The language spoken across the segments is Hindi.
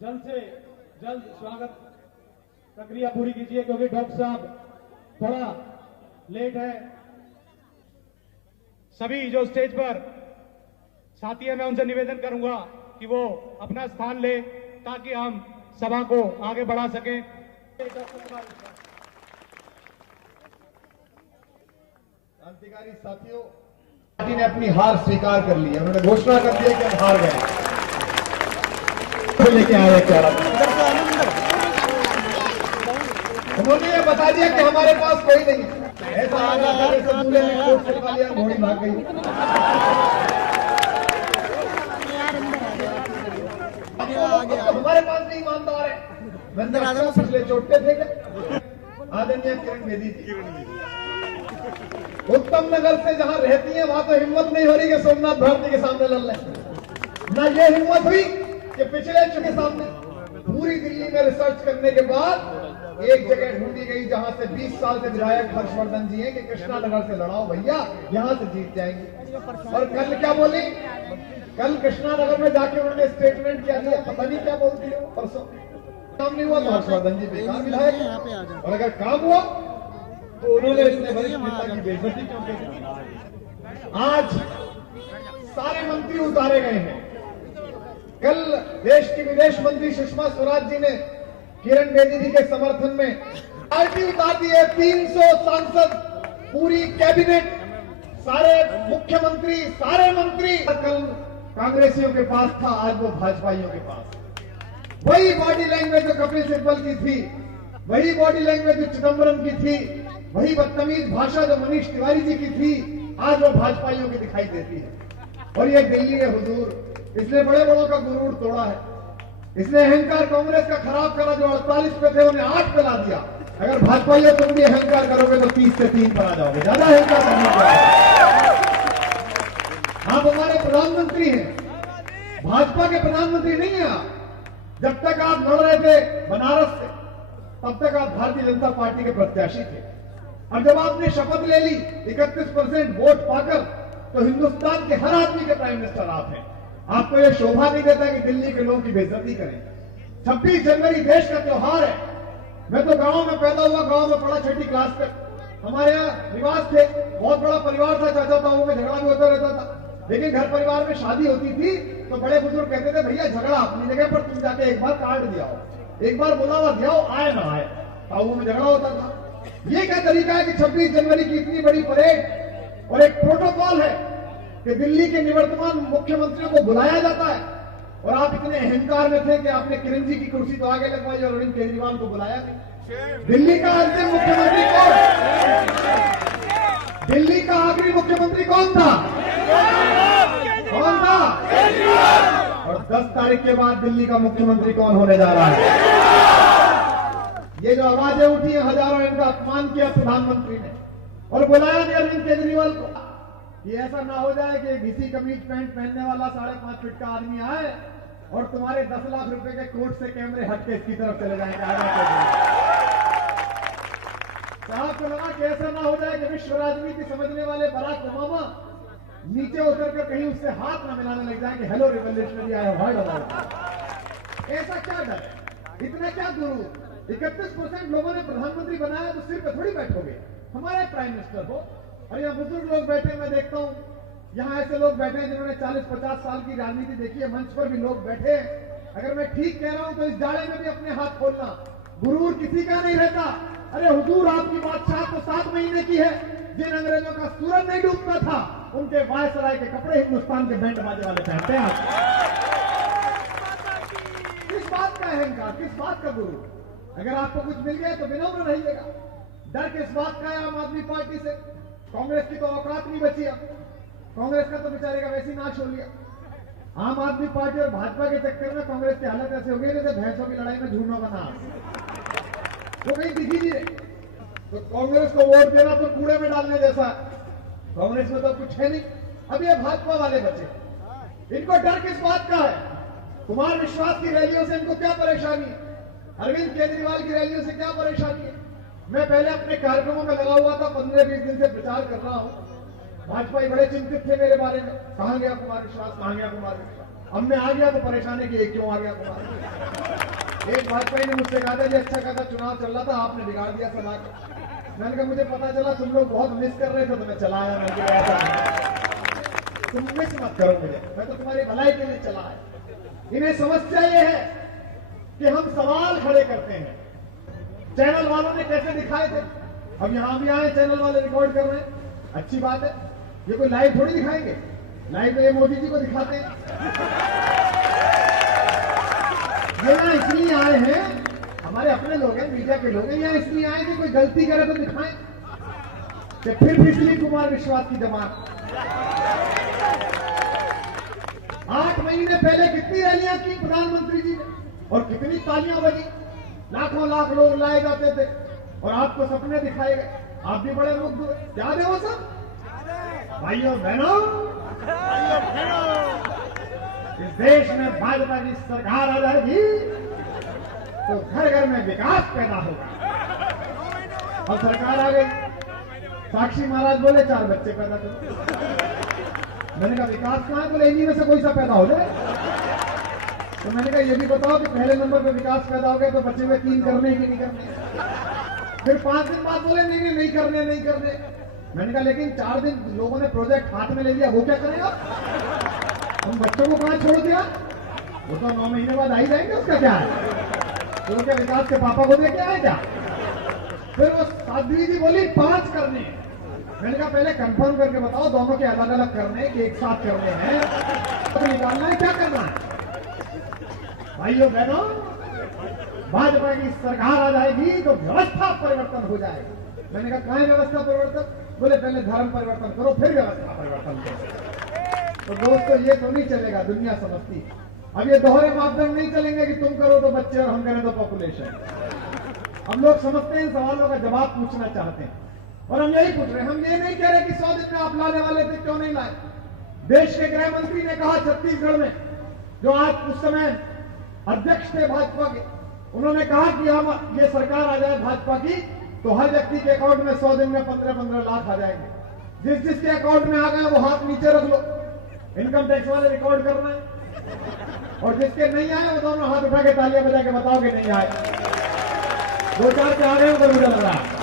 जल्द से जल्द स्वागत प्रक्रिया पूरी कीजिए, क्योंकि डॉक्टर साहब थोड़ा लेट है। सभी जो स्टेज पर साथी हैं, मैं उनसे निवेदन करूंगा कि वो अपना स्थान ले ताकि हम सभा को आगे बढ़ा सकें। क्रांतिकारी साथियों, पार्टी ने अपनी हार स्वीकार कर ली है। उन्होंने घोषणा कर दी है कि हम हार गए। लेके आए क्या उन्होंने ये बता दिया कि हमारे पास कोई नहीं है। ऐसा लग रहा था जैसे दूल्हे ने कोट सिलवा लिया, घोड़ी भाग गई। हमारे पास नहीं ईमानदार है। पिछले चोटते थे क्या? आदरणीय किरण बेदी जी उत्तम नगर से जहां रहती हैं, वहां तो हिम्मत नहीं हो रही कि सोमनाथ भारती के सामने लड़ लें। ना ये हिम्मत हुई कि पिछले के सामने। पूरी दिल्ली में रिसर्च करने के बाद एक जगह ढूंढी गई जहां से 20 साल से विधायक हर्षवर्धन जी हैं कि कृष्णा नगर से लड़ाओ भैया, यहां से जीत जाएंगे। और कल क्या बोली? कल कृष्णा नगर में जाके उन्होंने स्टेटमेंट किया दिया, पता नहीं क्या बोलती है। परसों काम नहीं हुआ तो हर्षवर्धन जी बेकार विधायक, और अगर काम हुआ तो उन्होंने इतने वरिष्ठ नेता की बेइज्जती क्यों की? आज सारे मंत्री उतारे गए हैं। कल देश की विदेश मंत्री सुषमा स्वराज जी ने किरण बेदी जी के समर्थन में पार्टी उतार दी है। 300 सांसद, पूरी कैबिनेट, सारे मुख्यमंत्री, सारे मंत्री कल कांग्रेसियों के पास था, आज वो भाजपाइयों के पास। वही बॉडी लैंग्वेज जो कपिल सिब्बल की थी, वही बॉडी लैंग्वेज जो चिदम्बरम की थी, वही बदतमीज भाषा जो मनीष तिवारी जी की थी, आज वो भाजपाइयों की दिखाई देती है। और ये दिल्ली के हुजूर, इसने बड़े बड़ों का गुरूर तोड़ा है। इसने अहंकार कांग्रेस का खराब करा, जो 48 पे थे उन्हें 8 पे ला दिया। अगर भाजपाइयों तुम भी अहंकार करोगे तो 30 से 3 पर आ जाओगे। ज्यादा अहंकार करने का। आप हमारे प्रधानमंत्री हैं, भाजपा के प्रधानमंत्री नहीं है आप। जब तक आप लड़ रहे थे बनारस से, तब तक आप भारतीय जनता पार्टी के प्रत्याशी थे। और जब आपने शपथ ले ली 31% वोट पाकर, तो हिंदुस्तान के हर आदमी के प्राइम मिनिस्टर आप हैं। आपको यह शोभा नहीं देता कि दिल्ली के लोगों की बेइज्जती करें। 26 जनवरी देश का त्योहार है। मैं तो गांव में पैदा हुआ, गांव में पढ़ा, छठी क्लास तक। हमारे यहाँ रिवाज थे, बहुत बड़ा परिवार था, चाचा ताऊ में झगड़ा भी होता रहता था। लेकिन घर परिवार में शादी होती थी तो बड़े बुजुर्ग कहते थे, भैया झगड़ा अपनी जगह पर, तुम जाके एक बार कार्ड दिया हो, एक बार बुलावा दिया हो, आए ना आए। ताऊ में झगड़ा होता था। ये क्या तरीका है कि 26 जनवरी की इतनी बड़ी परेड और एक प्रोटोकॉल है कि दिल्ली के निवर्तमान मुख्यमंत्रियों को बुलाया जाता है, और आप इतने अहंकार में थे कि आपने किरण जी की कुर्सी तो आगे लगवाई और अरविंद केजरीवाल को बुलाया नहीं। दिल्ली का अंतिम मुख्यमंत्री कौन? दिल्ली का आखिरी मुख्यमंत्री कौन था? कौन था? और 10 तारीख के बाद दिल्ली का मुख्यमंत्री कौन होने जा रहा है? ये जो आवाजें उठी हैं हजारों, इनका अपमान किया प्रधानमंत्री ने और बुलाया नहीं अरविंद केजरीवाल को। ये ऐसा ना हो जाए कि घिसी कमीज पैंट पहनने वाला 5.5 फीट का आदमी आए और तुम्हारे 10 लाख रुपए के कोर्ट से कैमरे हट के इसकी तरफ चले जाएंगे। साहब को लगा कि ऐसा ना हो जाए कि विश्व राजनीति समझने वाले बराक ओबामा नीचे उतर कर कहीं उससे हाथ ना मिलाने लग जाए कि hello revolutionary I have heard about. ऐसा क्या डर है? इतना क्या गुरु? 31% लोगों ने प्रधानमंत्री बनाया तो सिर पे थोड़ी बैठोगे। हमारे प्राइम मिनिस्टर हो। और यहाँ बुजुर्ग लोग बैठे, मैं देखता हूँ यहाँ ऐसे लोग बैठे हैं जिन्होंने 40-50 साल की राजनीति देखी है। मंच पर भी लोग बैठे हैं। अगर मैं ठीक कह रहा हूं तो इस जाड़े में भी अपने हाथ खोलना। गुरूर किसी का नहीं रहता। अरे हुजूर, आपकी बादशाह तो 7 महीने की है। जिन अंग्रेजों का सूरज नहीं डूबता था, उनके वायसराय के कपड़े हिंदुस्तान के बैंड बाजे वाले पहनते हैं। किस बात का अहंकार, किस बात का गुरु? अगर आपको कुछ मिल गया तो विनम्र रहिएगा। डर किस बात का है आम आदमी पार्टी से? कांग्रेस की तो औकात नहीं बची। अब कांग्रेस का तो बेचारे का वैसे ही नाश हो लिया। आम आदमी पार्टी और भाजपा के चक्कर में कांग्रेस की हालत ऐसे हो गई जैसे भैंसों की लड़ाई में झूठों का नाश। वो कहीं दिखी नहीं रही। तो कांग्रेस को वोट देना तो कूड़े में डालने जैसा। कांग्रेस में तो कुछ है नहीं। अब ये भाजपा वाले बचे, इनको डर किस बात का है? कुमार विश्वास की रैलियों से इनको क्या परेशानी है? अरविंद केजरीवाल की रैलियों से क्या परेशानी है? मैं पहले अपने कार्यक्रमों में लगा हुआ था, 15-20 दिन से प्रचार कर रहा हूं। भाजपा बड़े चिंतित थे मेरे बारे में, कहां गया कुमार विश्वास, कहां गया कुमार विश्वास। अब मैं आ गया तो परेशानी की क्यों आ गया कुमार। एक भाजपा ने मुझसे कहा था जी अच्छा कहा था चुनाव चल रहा था आपने बिगाड़ दिया सभा को। मैंने कहा मुझे पता चला तुम लोग बहुत मिस कर रहे थे तो मैं चला आया, मैं गया था। तुम मिस मत करो मुझे, मैं तो तुम्हारी भलाई के लिए चला आया। इन्हें समस्या ये है कि हम सवाल खड़े करते हैं। चैनल वालों ने कैसे दिखाए थे, अब यहां भी आए चैनल वाले रिकॉर्ड कर रहे हैं, अच्छी बात है। ये कोई लाइव थोड़ी दिखाएंगे, लाइव में ये मोदी जी को दिखाते हैं। ये यहाँ इसलिए आए हैं, हमारे अपने लोग हैं, मीडिया के लोग हैं, यहाँ इसलिए आए कि कोई गलती करे तो दिखाएं कि फिर पिछली कुमार विश्वास की जमात। 8 महीने पहले कितनी रैलियां की प्रधानमंत्री जी ने और कितनी तालियां बजी, लाखों लाख लोग लाए जाते थे और आपको सपने दिखाए गए, आप भी बड़े मुग्ध हुए। याद है वो सब भाइयों बहनों, इस देश में भाजपा की सरकार आ जाएगी तो घर घर में विकास पैदा होगा। और सरकार आ गई, साक्षी महाराज बोले 4 बच्चे पैदा करो। मैंने कहा विकास कहां है, बोले इन्हीं में से कोई सा पैदा हो जाए। तो मैंने कहा ये भी बताओ कि पहले नंबर पे विकास पैदा हो गया तो बचे हुए 3 करने की नहीं करने। फिर 5 दिन बाद बोले नहीं करने नहीं करने। मैंने कहा लेकिन 4 दिन लोगों ने प्रोजेक्ट हाथ में ले लिया, वो क्या करेगा, हम बच्चों को कहां छोड़ दिया, वो तो 9 महीने बाद आ ही जाएंगे, उसका क्या है, तो क्या विकास के पापा को देके आए क्या। फिर वो साध्वी जी बोली 5 करने। मैंने कहा पहले कंफर्म करके बताओ दोनों के अलग अलग करने कि एक साथ करने हैं, तो निकालना है क्या करना है। भाइयों बहनों, भाजपा की सरकार आ जाएगी तो व्यवस्था परिवर्तन हो जाएगा। मैंने कहा कहां है व्यवस्था परिवर्तन, बोले पहले धर्म परिवर्तन करो फिर व्यवस्था परिवर्तन करो। तो दोस्तों ये तो नहीं चलेगा, दुनिया समझती। अब ये दोहरे मापदंड नहीं चलेंगे कि तुम करो तो बच्चे और हम करें तो पॉपुलेशन। हम लोग समझते हैं, सवालों का जवाब पूछना चाहते हैं और हम यही पूछ रहे हैं। हम ये नहीं कह रहे कि 100 दिन में आप लाने वाले थे क्यों नहीं लाए। देश के गृह मंत्री ने कहा छत्तीसगढ़ में, जो आज उस समय अध्यक्ष थे भाजपा के, उन्होंने कहा कि हम ये सरकार आ जाए भाजपा की तो हर व्यक्ति के अकाउंट में 100 दिन में 15-15 लाख आ जाएंगे। जिसके अकाउंट में आ गए वो हाथ नीचे रख लो, इनकम टैक्स वाले रिकॉर्ड कर रहे हैं, और जिसके नहीं आए वो दोनों हाथ उठा के तालियां बजा के बताओ कि नहीं आए। 2-4 के आ रहे हो तो मुझे लग रहा है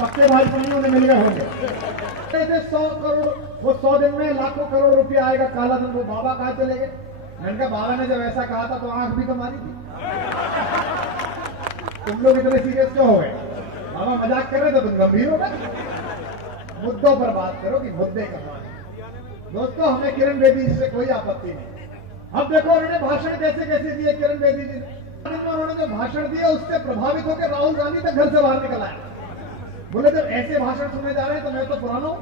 पक्के भाजपाइयों ने मिल गए होंगे। 100 करोड़, वो 100 दिन में लाखों करोड़ रुपया आएगा काला धन, वो बाबा कहां चले गए। मैंने कहा बाबा ने जब ऐसा कहा था तो आंख भी तो मारी थी, तुम लोग इतने सीरियस क्यों हो गए। बाबा मजाक कर रहे थे, तुम गंभीर हो गए। मुद्दों पर बात करो कि मुद्दे करना है। दोस्तों हमें किरण बेदी जी से कोई आपत्ति नहीं। अब देखो उन्होंने भाषण कैसे कैसे दिए किरण बेदी जी ने। उन्होंने जो भाषण दिया उससे प्रभावित होकर राहुल गांधी तक घर से बाहर निकल आया। बोले जब ऐसे भाषण सुनने जा रहे हैं तो मैं तो पुराना हूं,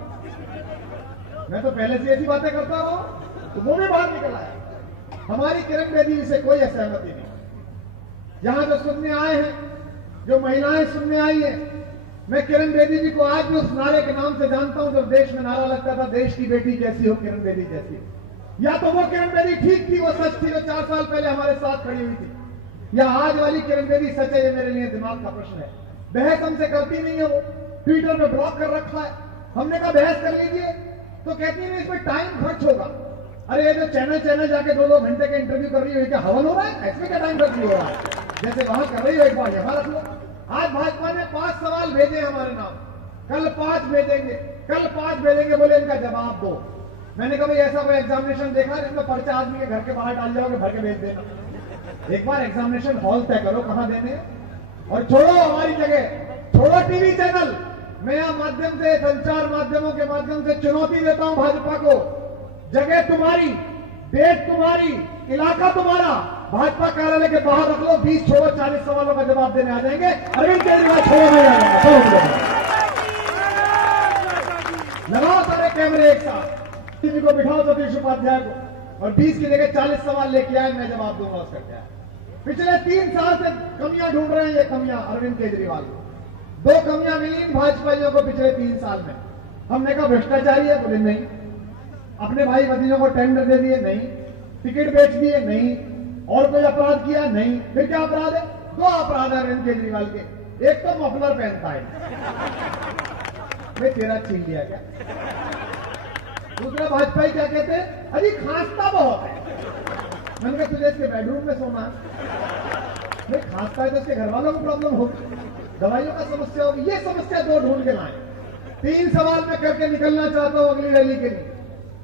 मैं तो पहले से ऐसी बातें करता रहा हूं, तो वो भी बाहर निकल आया। हमारी किरण बेदी जी से कोई असहमति नहीं। यहां जो सुनने आए हैं, जो महिलाएं सुनने आई है, मैं किरण बेदी जी को आज भी उस नारे के नाम से जानता हूं जब देश में नारा लगता था देश की बेटी जैसी हो किरण बेदी जैसी हो। या तो वो किरण बेदी ठीक थी, वो सच थी जो 4 साल पहले हमारे साथ खड़ी हुई थी, या आज वाली किरण बेदी सच है, ये मेरे लिए दिमाग का प्रश्न है। बहस हमसे करती नहीं है, वो ट्विटर में ब्लॉक कर रखा है। हमने कहा बहस कर लीजिए तो कहती है इसमें टाइम खर्च होगा। अरे ये जो चैनल जाके 2-2 घंटे के इंटरव्यू कर रही है, क्या हवन हो रहा है, इसमें क्या टाइम खर्च नहीं हो रहा है। जैसे वहां कर रही हो एक बार यहां रख लो। आज भाजपा ने 5 सवाल भेजे हमारे नाम, कल 5 भेजेंगे, बोले इनका जवाब दो। मैंने कहा भाई ऐसा कोई एग्जामिनेशन देखा जिसमें पर्चा आदमी के घर के बाहर डाल जाओगे, भर के भेज देना। एक बार एग्जामिनेशन हॉल तय करो कहां देने, और छोड़ो हमारी जगह, छोड़ो टीवी चैनल। मैं यहां माध्यम से, संचार माध्यमों के माध्यम से चुनौती देता हूं भाजपा को, जगह तुम्हारी, देश तुम्हारी, इलाका तुम्हारा, भाजपा कार्यालय के बाहर रख लो। 20 छोड़ो 40 सवालों का जवाब देने आ जाएंगे। अरविंद केजरीवाल छोड़ो नहीं आ जाएंगे। लगाओ सारे कैमरे एक साथ, किसी को बिठाओ सतीश उपाध्याय को, और 20 की जगह 40 सवाल लेके आए, मैं जवाब दूंगा उसका क्या है। पिछले 3 साल से कमियां ढूंढ रहे हैं ये कमियां अरविंद केजरीवाल। 2 कमियां मिली इन भाजपाइयों को पिछले 3 साल में। हमने कहा भ्रष्टाचारी है, बोले नहीं। अपने भाई भतीजों को टेंडर दे दिए, नहीं। टिकट बेच दिए, नहीं। और कोई अपराध किया, नहीं। फिर क्या अपराध है? 2 अपराध है अरविंद केजरीवाल के। एक तो मफलर पहनता है, मैं तेरा छीन लिया क्या? दूसरा भाजपा क्या कहते हैं, अरे खांसता बहुत है। मैंने कहा तुझे इसके बेडरूम में सोना है, खांसता है तो इसके घर वालों को प्रॉब्लम होगी, दवाइयों का समस्या होगी। ये समस्या दो ढूंढ के लाए। 3 सवाल मैं करके निकलना चाहता हूं अगली रैली के लिए,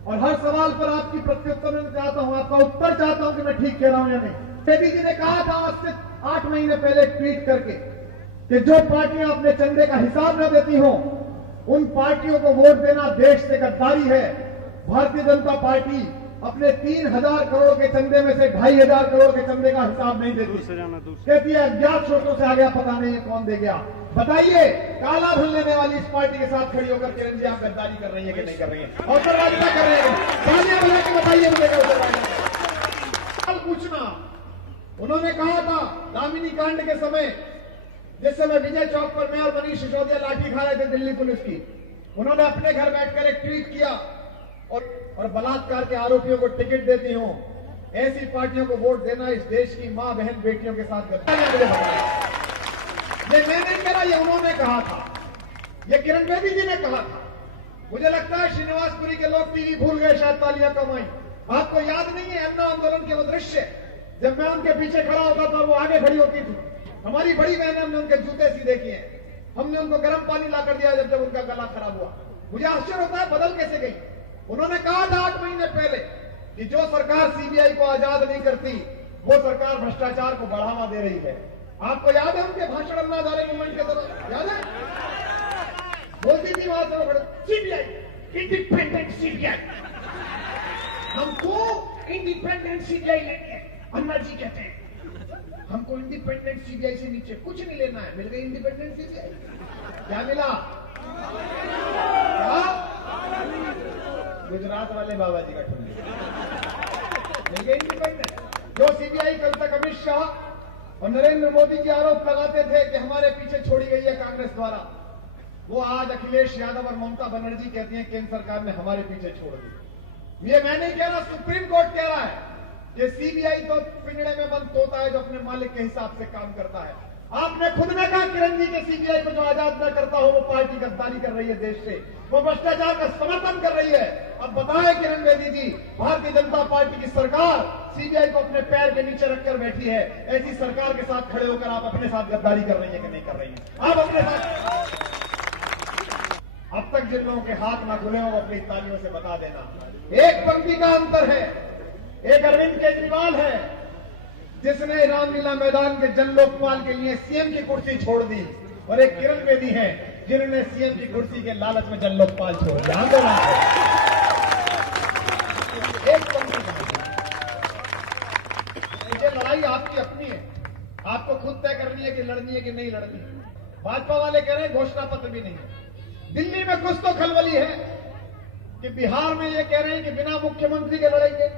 और हर सवाल पर आपकी प्रत्युत्तर में चाहता हूं, आपका उत्तर चाहता हूं कि मैं ठीक कह रहा हूं या नहीं। बेबी जी ने कहा था आज से 8 महीने पहले ट्वीट करके कि जो पार्टियां अपने चंदे का हिसाब न देती हों उन पार्टियों को वोट देना देश से गद्दारी है। भारतीय जनता पार्टी अपने 3000 करोड़ के चंदे में से 2500 करोड़ के चंदे का हिसाब नहीं देती। कहती है अज्ञात स्रोतों से आ गया, पता नहीं है कौन दे गया। बताइए, काला धन लेने वाली इस पार्टी के साथ खड़ी होकर किरण जी आप गद्दारी कर रही है कि नहीं कर रही है? अवसरवादिता कर रही है? तालियां बजा के बताइए मुझे सवाल पूछना। उन्होंने कहा था दामिनी कांड के समय, जिस समय विजय चौक पर मैं और मनीष सिसोदिया लाठी खा रहे थे दिल्ली पुलिस की, उन्होंने अपने घर बैठकर एक ट्वीट किया और बलात्कार के आरोपियों को टिकट देती हूं। ऐसी पार्टियों को वोट देना इस देश की मां बहन बेटियों के साथ ये मैं नहीं कह रहा, ये उन्होंने कहा था, ये किरण बेदी जी ने कहा था। मुझे लगता है श्रीनिवासपुरी के लोग टीवी भूल गए, शायद तालियां कम आई। आपको याद नहीं है अन्ना आंदोलन के वो दृश्य, जब मैं उनके पीछे खड़ा होता था, वो आगे खड़ी होती थी। हमारी बड़ी बहन, हमने उनके जूते सीधे किए, हमने उनको गर्म पानी लाकर दिया जब उनका गला खराब हुआ। मुझे आश्चर्य होता है बदल कैसे गई। उन्होंने कहा था 8 महीने पहले कि जो सरकार सीबीआई को आजाद नहीं करती वो सरकार भ्रष्टाचार को बढ़ावा दे रही है। आपको याद है उनके भाषण अन्ना हजारे मूवमेंट के दौरान? याद है? बोलती थी वहां से सीबीआई, इंडिपेंडेंट सीबीआई, हमको इंडिपेंडेंट सीबीआई लेनी है। अन्ना जी कहते हैं हमको इंडिपेंडेंट सीबीआई से नीचे कुछ नहीं लेना है। मिल गई इंडिपेंडेंट सीबीआई। क्या मिला? गुजरात वाले बाबा जी का ठुल्ली मिल गई इंडिपेंडेंट। जो सीबीआई कल तक अमित शाह और नरेंद्र मोदी की आरोप लगाते थे कि हमारे पीछे छोड़ी गई है कांग्रेस द्वारा, वो आज अखिलेश यादव और ममता बनर्जी कहती हैं केंद्र सरकार ने हमारे पीछे छोड़ दी। ये मैं नहीं कह रहा, सुप्रीम कोर्ट कह रहा है कि सीबीआई तो पिंजड़े में बंद तोता है जो अपने मालिक के हिसाब से काम करता है। आपने खुद ने कहा किरण जी के सीबीआई को जो आजाद न करता हो वो पार्टी गद्दारी कर रही है देश से, वो भ्रष्टाचार का समर्थन कर रही है। अब बताएं किरण बेदी जी, भारतीय जनता पार्टी की सरकार सीबीआई को अपने पैर के नीचे रखकर बैठी है। ऐसी सरकार के साथ खड़े होकर आप अपने साथ गद्दारी कर रही है कि नहीं कर रही है? आप अपने साथ अब तक जिन लोगों के हाथ ना खुले हो वो अपनी तालियों से बता देना। एक पंक्ति का अंतर है, एक अरविंद केजरीवाल है जिसने रामलीला मैदान के जन लोकपाल के लिए सीएम की कुर्सी छोड़ दी, और एक किरण बेदी है जिन्होंने सीएम की कुर्सी के लालच में जन लोकपाल छोड़ दिया। आंदोलन एक पंक्ति ये लड़ाई आपकी अपनी है, आपको खुद तय करनी है कि लड़नी है कि नहीं लड़नी। भाजपा वाले कह रहे हैं घोषणा पत्र भी नहीं है। दिल्ली में कुछ तो खलबली है कि बिहार में ये कह रहे हैं कि बिना मुख्यमंत्री के लड़ेंगे।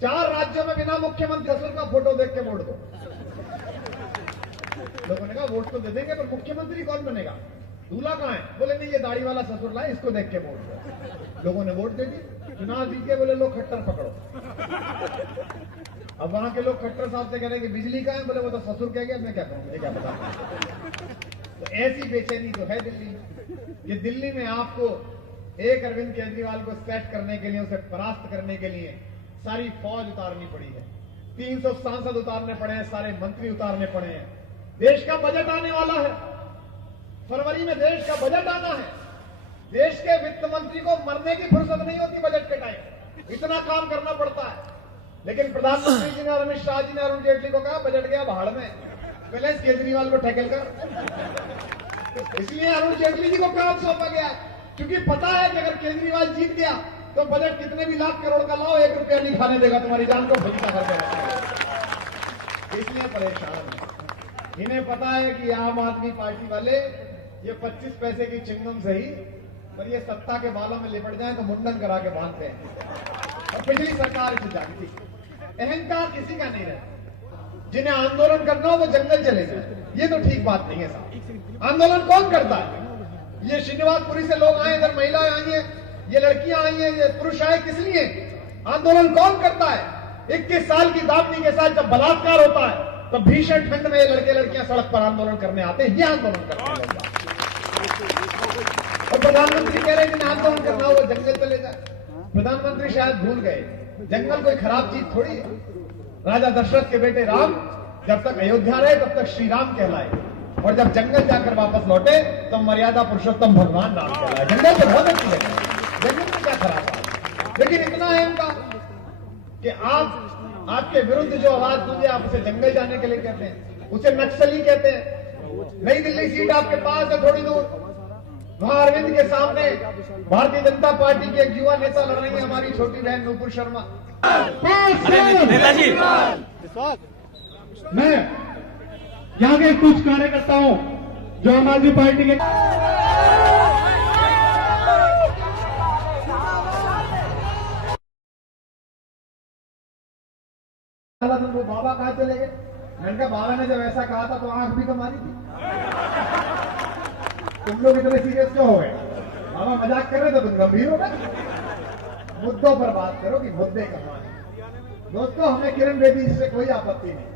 4 राज्यों में बिना मुख्यमंत्री ससुर का फोटो देख के वोट दो। लोगों ने कहा वोट तो दे देंगे पर मुख्यमंत्री कौन बनेगा? दूल्हा कहां है? बोले नहीं ये दाढ़ी वाला ससुर लाए, इसको देख के वोट दो। लोगों ने वोट दे दी, चुनाव जीत के बोले लो खट्टर पकड़ो। अब वहां के लोग खट्टर साहब से कह रहे हैं कि बिजली कहां है? बोले वो तो ससुर कह गया, मैं क्या करूं, मुझे क्या पता। तो ऐसी बेचैनी तो है दिल्ली में। ये दिल्ली में आपको एक अरविंद केजरीवाल को सेट करने के लिए, उसे परास्त करने के लिए सारी फौज उतारनी पड़ी है। 300 सांसद उतारने पड़े हैं, सारे मंत्री उतारने पड़े हैं। देश का बजट आने वाला है, फरवरी में देश का बजट आना है। देश के वित्त मंत्री को मरने की फुर्सत नहीं होती बजट के टाइम, इतना काम करना पड़ता है। लेकिन प्रधानमंत्री जी ने और अमित शाह जी ने अरुण जेटली को कहा बजट गया भाड़ में, पहले इस केजरीवाल को टैकल कर। इसलिए अरुण जेटली जी को काम सौंपा गया, क्योंकि पता है कि अगर केजरीवाल जीत गया तो बजट कितने भी लाख करोड़ का लाओ 1 रुपया नहीं खाने देगा, तुम्हारी जान को भुगता कर देगा। इसलिए परेशान है। इन्हें पता है कि आम आदमी पार्टी वाले ये 25 पैसे की चिंगम सही, पर ये सत्ता के बालों में लिपट जाए तो मुंडन करा के बांधते हैं। और पिछली सरकार इसे जानती, अहंकार किसी का नहीं रहता। जिन्हें आंदोलन करना हो वो जंगल चले जाए, ये तो ठीक बात नहीं है साहब। आंदोलन कौन करता है? ये श्रीनिवासपुरी से लोग आए, इधर महिलाएं आई हैं, ये लड़कियां आई हैं, ये पुरुष आए, किस लिए? आंदोलन कौन करता है? 21 साल की दामनी के साथ जब बलात्कार होता है तो भीषण ठंड में लड़के लड़कियां सड़क पर आंदोलन करने आते हैं। ये आंदोलन करते हैं। और प्रधानमंत्री कह रहे हैं कि आंदोलन करना हो जंगल चले जाए। प्रधानमंत्री शायद भूल गए, जंगल कोई खराब चीज थोड़ी है। राजा दशरथ के बेटे राम जब तक अयोध्या रहे तब तक श्री राम कहलाए, और जब जंगल जाकर वापस लौटे तो मर्यादा पुरुषोत्तम भगवान राम कहलाए। जंगल तो बहुत अच्छी है, जंगल में क्या खराब है। लेकिन इतना है उनका कि आपके विरुद्ध जो आवाज मुझे आप उसे जंगल जाने के लिए कहते हैं, उसे नक्सली कहते हैं। नई दिल्ली सीट आपके पास है थोड़ी दूर, वहां अरविंद के सामने भारतीय जनता पार्टी के एक युवा नेता लड़ रही है, हमारी छोटी बहन नूपुर शर्मा। नेताजी मैं यहाँ के कुछ कार्यकर्ता हूँ जो आम आदमी पार्टी के वो बाबा कहाँ चले गए? मैंने कहा बाबा ने जब ऐसा कहा था तो आंख भी तो मारी थी। तुम लोग इतने सीरियस क्यों हो गए? बाबा मजाक कर रहे थे, तुम गंभीर हो गए। मुद्दों पर बात करो कि मुद्दे कहाँ हैं। दोस्तों, हमें किरण बेदी से कोई आपत्ति नहीं।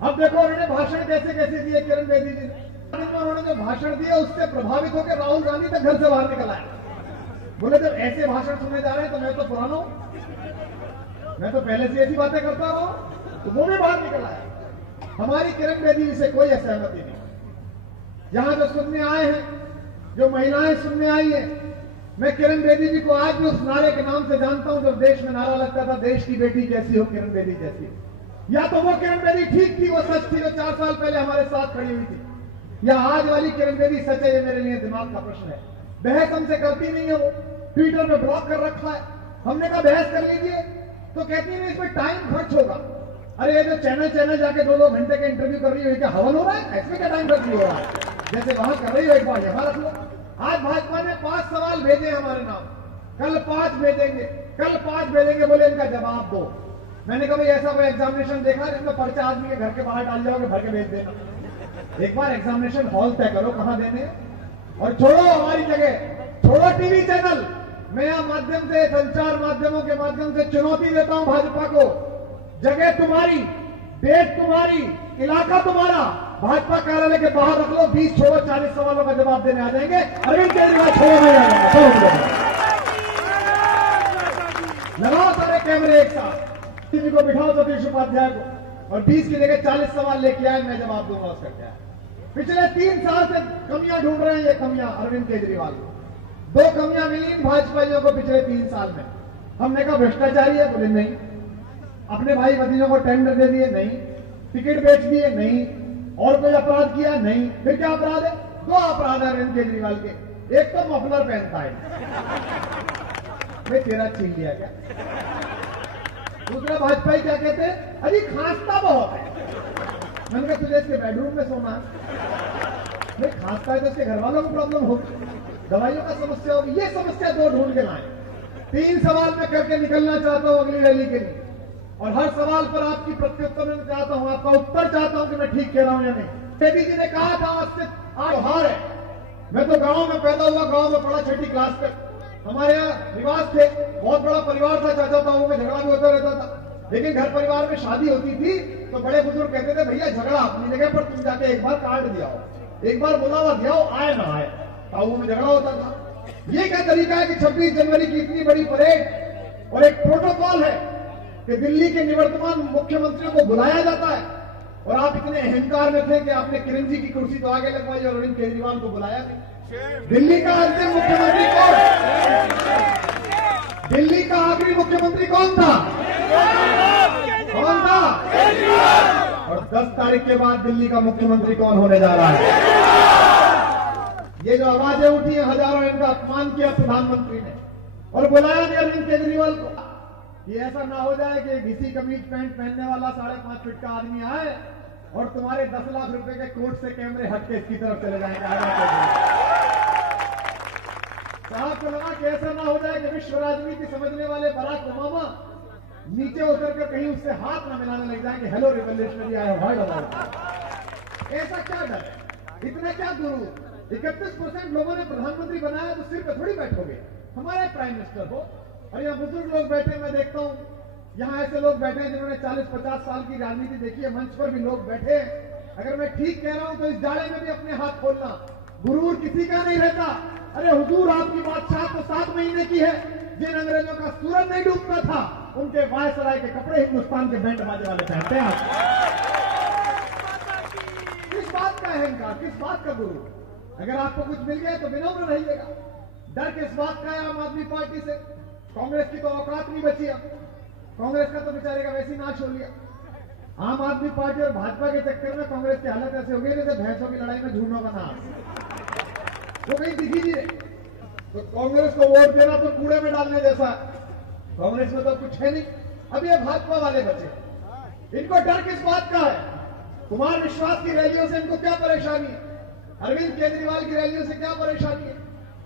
अब देखो उन्होंने भाषण कैसे कैसे दिए किरण बेदी जी ने। उन्होंने जो भाषण दिया उससे प्रभावित होकर राहुल गांधी तक घर से बाहर निकल आया। बोले जब ऐसे भाषण सुनने जा रहे हैं तो मैं तो पुराना हूं, मैं तो पहले से ऐसी बातें करता रहा हूं, तो वो भी बाहर निकल आया। हमारी किरण बेदी जी से कोई असहमति नहीं। यहां जो सुनने आए हैं, जो महिलाएं सुनने आई है, मैं किरण बेदी जी को आज भी उस नारे के नाम से जानता हूं जब देश में नारा लगता था, देश की बेटी जैसी हो किरण बेदी जैसी। या तो वो किरण बेदी ठीक थी, वो सच थी जो 4 साल पहले हमारे साथ खड़ी हुई थी, या आज वाली किरण बेदी सच है, ये मेरे लिए दिमाग का प्रश्न है। बहस हमसे करती नहीं है, वो ट्विटर में ब्लॉक कर रखा है। हमने कहा बहस कर लीजिए तो कहती नहीं इसमें टाइम खर्च होगा। अरे ये जो चैनल जाके 2-2 घंटे का इंटरव्यू कर रही है, क्या हवन हो रहा है? इसमें क्या टाइम खर्च हो रहा है? जैसे वहां कर रही हो एक बार यहाँ रख लो। आज भाजपा ने 5 सवाल भेजे हमारे नाम, कल 5 भेजेंगे, बोले इनका जवाब दो। मैंने कहा भाई ऐसा कोई एग्जामिनेशन देखा जिसमें पर्चा आदमी के घर के बाहर डाल जाओगे, भर के भेज देना। एक बार एग्जामिनेशन हॉल तय करो कहां देने, और छोड़ो हमारी जगह, छोड़ो टीवी चैनल। मैं यहां माध्यम से, संचार माध्यमों के माध्यम से चुनौती देता हूं भाजपा को, जगह तुम्हारी, डेट तुम्हारी, इलाका तुम्हारा, भाजपा कार्यालय के बाहर रख लो। 20 छोड़ो 40 सवालों का जवाब देने आ जाएंगे। अरविंद केजरीवाल छोड़ो नहीं आ जाएंगे। लगाओ सारे कैमरे एक साथ, किसी को बिठाओ सतीश उपाध्याय को, और 20 की जगह 40 सवाल लेके आए, मैं जवाब दूंगा उसका क्या। पिछले 3 साल से कमियां ढूंढ रहे हैं ये कमियां अरविंद केजरीवाल। 2 कमियां मिली इन भाजपाइयों को पिछले 3 साल में। हमने कहा भ्रष्टाचारी है, बोले नहीं। अपने भाई भतीजों को टेंडर दे दिए, नहीं। टिकट बेच दिए, नहीं। और कोई अपराध किया, नहीं। फिर क्या अपराध है? 2 अपराध है अरविंद केजरीवाल के। एक तो मफलर पहनता है, मैं तेरा छीन लिया क्या। दूसरा भाजपाई क्या कहते हैं, अरे खांसता बहुत है। मैंने कहा तुझे इसके बेडरूम में सोना है, नहीं खांसता है तो इसके घर वालों को प्रॉब्लम होगी, दवाइयों का समस्या होगी। ये समस्या 2 ढूंढ के लाए। 3 सवाल मैं करके निकलना चाहता हूं अगली रैली के लिए, और हर सवाल पर आपकी प्रत्युत्तर मैं चाहता हूं, आपका उत्तर चाहता हूं कि मैं ठीक कह रहा हूं या नहीं। बेदी जी ने कहा था आज हार है। मैं तो गांव में पैदा हुआ, गांव में पढ़ा, 6ठी क्लास तक। हमारे यहाँ रिवाज थे, बहुत बड़ा परिवार था, चाचा ताऊ में झगड़ा भी होता रहता था। लेकिन घर परिवार में शादी होती थी तो बड़े बुजुर्ग कहते थे भैया झगड़ा अपनी जगह पर, तुम जाके एक बार कार्ड दिया हो, एक बार बुलावा दिया हो, आए ना आए। ताऊ में झगड़ा होता था। ये क्या तरीका है कि 26 जनवरी की इतनी बड़ी परेड और एक प्रोटोकॉल है कि दिल्ली के निवर्तमान मुख्यमंत्रियों को बुलाया जाता है, और आप इतने अहंकार में थे कि आपने किरण जी की कुर्सी तो आगे लगवाई और अरविंद केजरीवाल को बुलाया नहीं। दिल्ली का अंतिम मुख्यमंत्री कौन? दिल्ली का आखिरी मुख्यमंत्री कौन था? कौन था? और 10 तारीख के बाद दिल्ली का मुख्यमंत्री कौन होने जा रहा है? ये जो आवाजें उठी हैं हजारों, इनका अपमान किया प्रधानमंत्री ने और बुलाया नहीं अरविंद केजरीवाल को। ये ऐसा ना हो जाए कि घिसी कमीज पैंट पहनने वाला 5.5 फीट का आदमी आए और तुम्हारे 10 लाख रुपए के कोर्ट से कैमरे हट के इसकी तरफ चले जाएंगे। साहब को लगा कि ऐसा ना हो जाए कि विश्व राजनीति समझने वाले बराक ओबामा नीचे उतरकर कहीं उससे हाथ ना मिलाने लग जाएंगे, hello revolutionary I have heard about. ऐसा क्या डर है? इतना क्या गुरु? 31% लोगों ने प्रधानमंत्री बनाया तो सिर पे थोड़ी बैठोगे, हमारे प्राइम मिनिस्टर हो। और यहाँ बुजुर्ग लोग बैठे, मैं देखता हूँ यहाँ ऐसे लोग बैठे हैं जिन्होंने 40-50 साल की राजनीति देखी है, मंच पर भी लोग बैठे हैं। अगर मैं ठीक कह रहा हूं तो इस जाले में भी अपने हाथ खोलना। गुरूर किसी का नहीं रहता। अरे हुजूर, आपकी बादशाह तो 7 महीने की है। जिन अंग्रेजों का सूरज नहीं डूबता था, उनके वायसराय के कपड़े हिंदुस्तान के बैंड बाजे वाले पहनते हैं आप। किस बात का अहंकार, किस बात का गुरु? अगर आपको कुछ मिल गया तो विनम्र रहिएगा। डर किस बात का है आम आदमी पार्टी से? कांग्रेस की तो औकात नहीं बची अब। कांग्रेस का तो बेचारे का वैसे ही नाश हो लिया। आम आदमी पार्टी और भाजपा के चक्कर में कांग्रेस की हालत ऐसे हो गई जैसे भैंसों की लड़ाई में झूठों का नाश। वो कहीं दिखी नहीं रही। तो कांग्रेस को वोट देना तो कूड़े में डालने जैसा। कांग्रेस में तो कुछ है नहीं। अब ये भाजपा वाले बचे, इनको डर किस बात का है? कुमार विश्वास की रैलियों से इनको क्या परेशानी है? अरविंद केजरीवाल की रैलियों से क्या परेशानी है?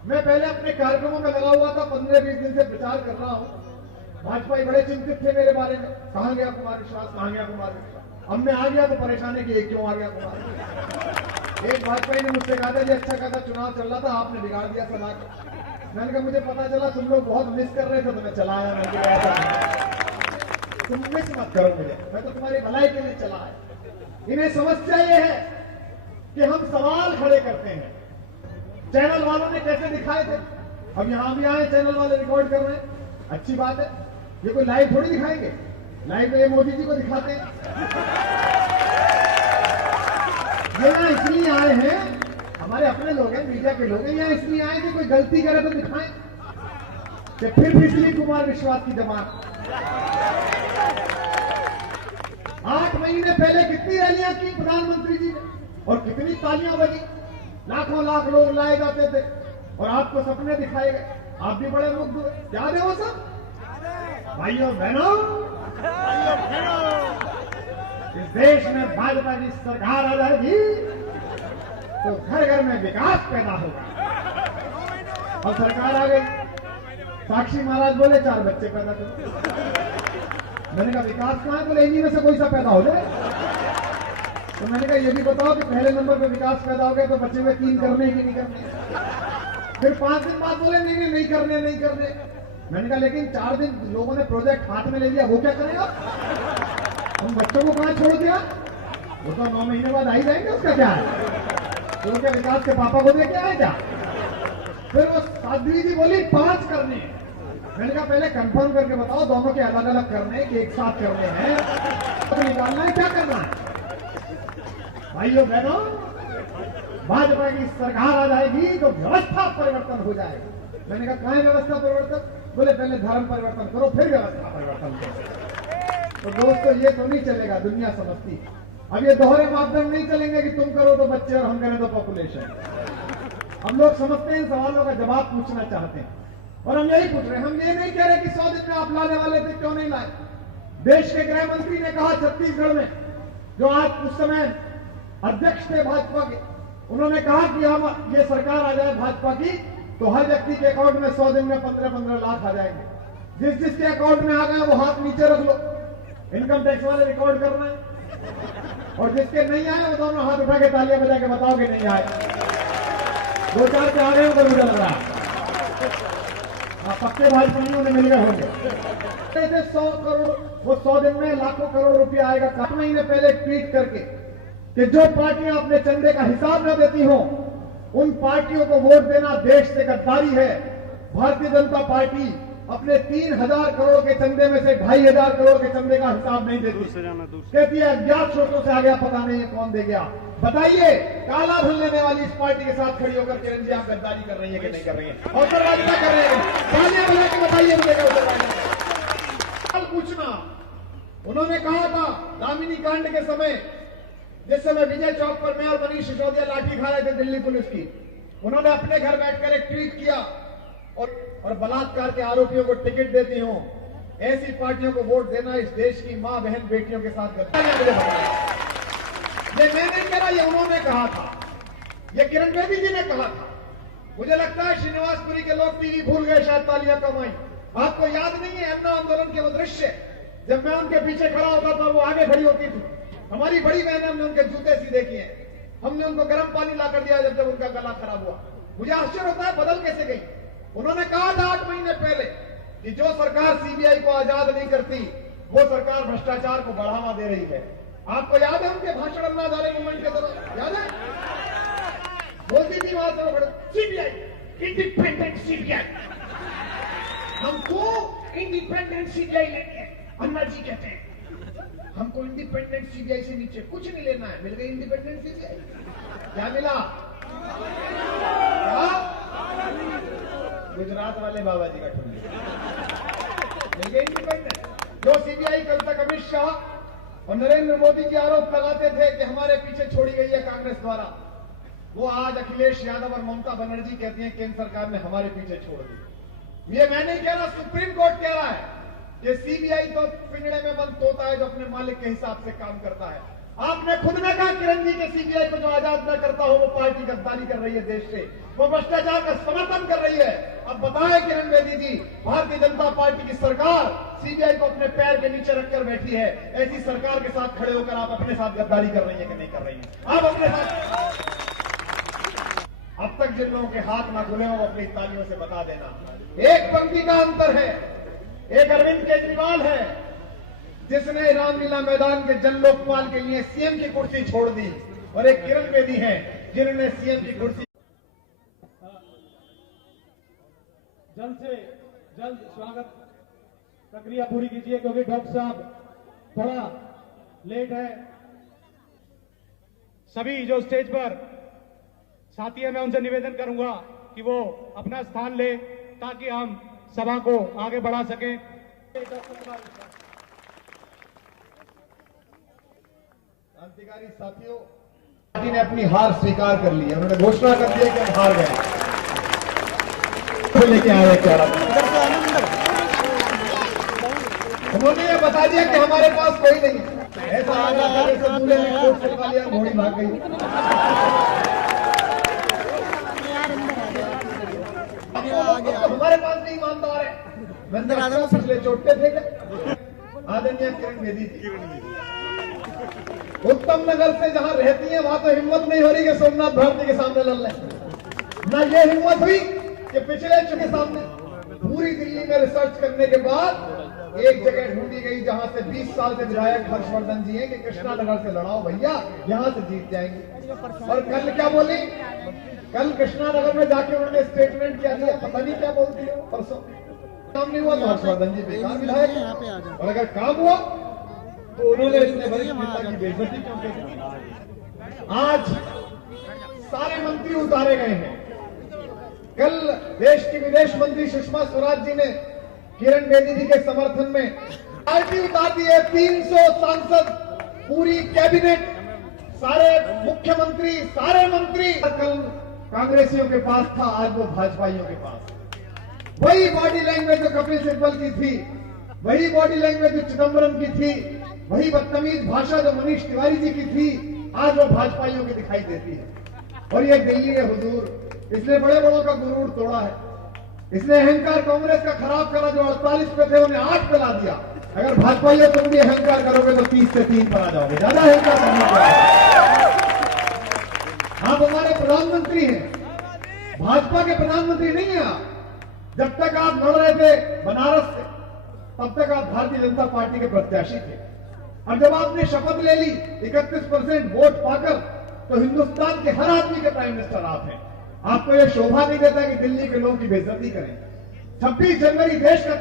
मैं पहले अपने कार्यक्रमों में लगा हुआ था, 15-20 दिन से प्रचार कर रहा हूं। भाजपा बड़े चिंतित थे मेरे बारे में, कहां गया कुमार विश्वास, कहां गया कुमार विश्वास। अब मैं आ गया तो परेशानी की, क्यों आ गया कुमार? एक भाजपा ने मुझसे कहा था, अच्छा कहा था, चुनाव चल रहा था, आपने बिगाड़ दिया सभा को। मैंने कहा मुझे पता चला तुम लोग बहुत मिस कर रहे थे तो मैं चला आया। मैं गया था, तुम मिस मत करो मुझे, मैं तो तुम्हारी भलाई के लिए चला आया। इन्हें समस्या ये है कि हम सवाल खड़े करते हैं। चैनल वालों ने कैसे दिखाए थे, अब यहां भी आए चैनल वाले रिकॉर्ड कर रहे हैं, अच्छी बात है। ये कोई लाइव थोड़ी दिखाएंगे, लाइव में ये मोदी जी को दिखाते हैं। ये यहाँ इसलिए आए हैं, हमारे अपने लोग हैं, मीडिया के लोग हैं, यहाँ इसलिए आए कि कोई गलती करे तो दिखाएं कि फिर पिछली कुमार विश्वास की जमात। 8 महीने पहले कितनी रैलियां की प्रधानमंत्री जी ने और कितनी तालियां बजी, लाखों लाख लोग लाए जाते थे और आपको सपने दिखाए गए। आप भी बड़े मुग्ध हुए, याद है वो सब? भाइयों बहनों, इस देश में भाजपा की सरकार आ जाएगी तो घर घर में विकास पैदा होगा। और सरकार आ गई, साक्षी महाराज बोले 4 बच्चे पैदा करो। मैंने कहा विकास कहां है? बोले इन्हीं में से कोई सा पैदा हो जाए। तो मैंने कहा ये भी बताओ कि पहले नंबर पे विकास पैदा हो गया तो बच्चे हुए 3 करने की नहीं करने। फिर 5 दिन बाद बोले नहीं करने, नहीं करने। मैंने कहा लेकिन 4 दिन लोगों ने प्रोजेक्ट हाथ में ले लिया, वो क्या करेगा? हम बच्चों को कहां छोड़ दिया? वो तो 9 महीने बाद आ ही जाएंगे, उसका क्या है? तो क्या विकास के पापा को लेके आए क्या? फिर वो साध्वी जी बोली 5 करने। मैंने कहा पहले कंफर्म करके बताओ दोनों के अलग अलग करने कि एक साथ करने हैं, तो निकालना है, क्या करना है? भाइयों बहनों, भाजपा की सरकार आ जाएगी तो व्यवस्था परिवर्तन हो जाएगा। मैंने कहा कहां है व्यवस्था परिवर्तन? बोले पहले धर्म परिवर्तन करो फिर व्यवस्था परिवर्तन करो। तो दोस्तों ये तो नहीं चलेगा, दुनिया समझती। अब ये दोहरे मापदंड नहीं चलेंगे कि तुम करो तो बच्चे और हम करें तो पॉपुलेशन। हम लोग समझते हैं, इन सवालों का जवाब पूछना चाहते हैं और हम यही पूछ रहे हैं। हम ये नहीं कह रहे कि 100 दिन में आप लाने वाले थे, क्यों नहीं लाए? देश के गृह मंत्री ने कहा छत्तीसगढ़ में, जो आज उस समय अध्यक्ष थे भाजपा के, उन्होंने कहा कि हम ये सरकार आ जाए भाजपा की तो हर व्यक्ति के अकाउंट में 100 दिन में 15-15 लाख आ जाएंगे। जिसके अकाउंट में आ गए वो हाथ नीचे रख लो, इनकम टैक्स वाले रिकॉर्ड कर रहे हैं। और जिसके नहीं आए वो दोनों हाथ उठा के तालियां बजा के बताओ कि नहीं आए। 2-4 के आ गए उधर, मुझे लग रहा है पक्के भाजपाइयों ने मिल गए होंगे। ऐसे 100 करोड़, वो 100 दिन में लाखों करोड़ रुपया आएगा। 7 महीने पहले ट्वीट करके कि जो पार्टियां अपने चंदे का हिसाब न देती हों उन पार्टियों को वोट देना देश से गद्दारी है। भारतीय जनता पार्टी अपने 3000 करोड़ के चंदे में से 2500 करोड़ के चंदे का हिसाब नहीं देती। कहती है अज्ञात स्रोतों से आ गया, पता नहीं है कौन दे गया। बताइए, काला धन लेने वाली इस पार्टी के साथ खड़ी होकर किरण जी आप गद्दारी कर रही है कि नहीं कर रही है? अवसरवादिता कर रही है? तालियां बजा के बताइए मुझे अवसरवादिता। पूछना, उन्होंने कहा था दामिनी कांड के समय, जिस समय विजय चौक पर मैं और मनीष सिसोदिया लाठी खा रहे थे दिल्ली पुलिस की, उन्होंने अपने घर बैठकर एक ट्वीट किया और बलात्कार के आरोपियों को टिकट देती हूं। ऐसी पार्टियों को वोट देना इस देश की मां बहन बेटियों के साथ ये मैं नहीं कह रहा, ये उन्होंने कहा था, ये किरण बेदी जी ने कहा था। मुझे लगता है श्रीनिवासपुरी के लोग टीवी भूल गए, शायद तालियां कम आई। आपको याद नहीं है अन्ना आंदोलन के वो दृश्य, जब मैं उनके पीछे खड़ा होता था वो आगे खड़ी होती थी। हमारी बड़ी बहन, हमने उनके जूते सीधे किए, हमने उनको गर्म पानी ला कर दिया जब उनका गला खराब हुआ। मुझे आश्चर्य होता है बदल कैसे गई। उन्होंने कहा था 8 महीने पहले कि जो सरकार सीबीआई को आजाद नहीं करती वो सरकार भ्रष्टाचार को बढ़ावा दे रही है। आपको याद है उनके भाषण अन्ना हजारे मूवमेंट के दौरान? याद है? बोलती थी वहां से सीबीआई इंडिपेंडेंट सीबीआई। हमको इंडिपेंडेंट सीबीआई लेनी है। अन्ना जी कहते हैं हमको इंडिपेंडेंट सीबीआई से नीचे कुछ नहीं लेना है। मिल गई इंडिपेंडेंट सीबीआई। क्या मिला? क्या? गुजरात वाले बाबा जी का ठुल्ली मिल गई इंडिपेंडेंट। जो सीबीआई कल तक अमित शाह और नरेंद्र मोदी की आरोप लगाते थे कि हमारे पीछे छोड़ी गई है कांग्रेस द्वारा, वो आज अखिलेश यादव और ममता बनर्जी कहती हैं केंद्र सरकार ने हमारे पीछे छोड़ दी। ये मैं नहीं कह रहा, सुप्रीम कोर्ट कह रहा है। ये सीबीआई तो पिंजड़े में बंद तोता है जो अपने मालिक के हिसाब से काम करता है। आपने खुद ने कहा किरण जी के सीबीआई को जो आजाद न करता हो वो पार्टी गद्दारी कर रही है देश से, वो भ्रष्टाचार का समर्थन कर रही है। अब बताएं किरण बेदी जी, भारतीय जनता पार्टी की सरकार सीबीआई को अपने पैर के नीचे रखकर बैठी है। ऐसी सरकार के साथ खड़े होकर आप अपने साथ गद्दारी कर रही है कि नहीं कर रही है? आप अपने साथ अब तक जिन लोगों के हाथ ना खुले हो वो अपनी तालियों से बता देना। एक पंक्ति का अंतर है। एक अरविंद केजरीवाल है जिसने रामलीला मैदान के जन लोकपाल के लिए सीएम की कुर्सी छोड़ दी, और एक किरण बेदी है जिन्होंने सीएम की कुर्सी जल्द से जल्द स्वागत प्रक्रिया पूरी कीजिए क्योंकि डॉक्टर साहब थोड़ा लेट है। सभी जो स्टेज पर साथी हैं मैं उनसे निवेदन करूंगा कि वो अपना स्थान ले ताकि हम सभा को आगे बढ़ा सकें। क्रांतिकारी साथियों, पार्टी ने अपनी हार स्वीकार कर ली है। उन्होंने घोषणा कर दी है कि हम हार गए। तो लेके आए क्या उन्होंने ये बता दिया कि हमारे पास कोई नहीं है। ऐसा लगा था जैसे दूल्हे ने कोट चलवा लिया, घोड़ी भाग गई। तो हमारे पास नहीं ईमानदार है। पिछले चोटते थे क्या? आदरणीय किरण बेदी जी, उत्तम नगर से जहां रहती है वहां तो हिम्मत नहीं हो रही कि सोमनाथ भारती के सामने लड़ लें। ना ये हिम्मत हुई कि पिछले के सामने। पूरी दिल्ली में रिसर्च करने के बाद एक जगह ढूंढी गई जहां से 20 साल से विधायक हर्षवर्धन जी हैं कि कृष्णा नगर से लड़ाओ भैया, यहां से जीत जाएंगे। और कल क्या बोली? कल कृष्णा नगर में जाके उन्होंने स्टेटमेंट क्या दिया, पता नहीं क्या बोलती है। परसों काम नहीं हुआ तो हर्षवर्धन जी बेकार विधायक है, और अगर काम हुआ तो उन्होंने इतने वरिष्ठ नेता की बेइज्जती क्यों की? आज सारे मंत्री उतारे गए हैं। कल देश की विदेश मंत्री सुषमा स्वराज जी ने किरण बेदी जी के समर्थन में पार्टी उतार दी है। 300 सांसद, पूरी कैबिनेट, सारे मुख्यमंत्री, सारे मंत्री कल कांग्रेसियों के पास था, आज वो भाजपाइयों के पास। वही बॉडी लैंग्वेज जो कपिल सिब्बल की थी, वही बॉडी लैंग्वेज जो चिदम्बरम की थी, वही बदतमीज भाषा जो मनीष तिवारी जी की थी, आज वो भाजपाइयों की दिखाई देती है। और ये दिल्ली के हुजूर, इसने बड़े बड़ों का गुरूर तोड़ा है। इसने अहंकार कांग्रेस का खराब करा, जो 48 पे थे उन्हें 8 पे ला दिया। अगर भाजपाइयों तुम भी अहंकार करोगे तो 30 से 3 पर आ जाओगे। ज्यादा अहंकार करना पड़ेगा। आप हमारे प्रधानमंत्री हैं, भाजपा के प्रधानमंत्री नहीं है आप। जब तक आप लड़ रहे थे बनारस से, तब तक आप भारतीय जनता पार्टी के प्रत्याशी थे। और जब आपने शपथ ले ली 31% वोट पाकर, तो हिंदुस्तान के हर आदमी के प्राइम मिनिस्टर आप हैं। आपको यह शोभा नहीं देता कि दिल्ली के लोगों की बेइज्जती करें। 26 जनवरी देश का